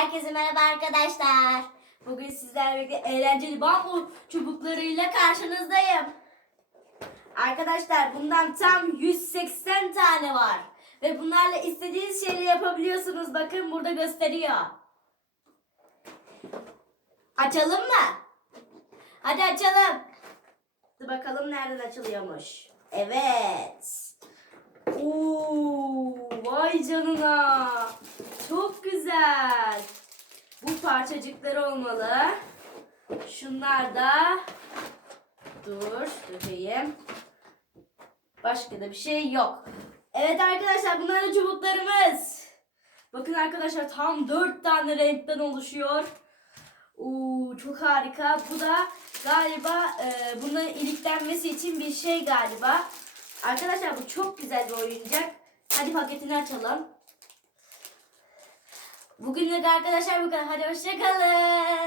Herkese merhaba arkadaşlar. Bugün sizlerle birlikte eğlenceli bambu çubuklarıyla karşınızdayım. Arkadaşlar bundan tam 180 tane var. Ve bunlarla istediğiniz şeyleri yapabiliyorsunuz. Bakın burada gösteriyor. Açalım mı? Hadi açalım. Dur bakalım nereden açılıyormuş. Evet. Oo, vay canına. Çok güzel. Bu parçacıklar olmalı. Şunlar da dur dökeyim. Başka da bir şey yok. Evet arkadaşlar bunlar da çubuklarımız. Bakın arkadaşlar tam dört tane renkten oluşuyor. Oo, çok harika. Bu da galiba e, bunların iliklenmesi için bir şey galiba. Arkadaşlar bu çok güzel bir oyuncak. Hadi paketini açalım. Bugünlük arkadaşlar bu kadar. Hadi hoşçakalın.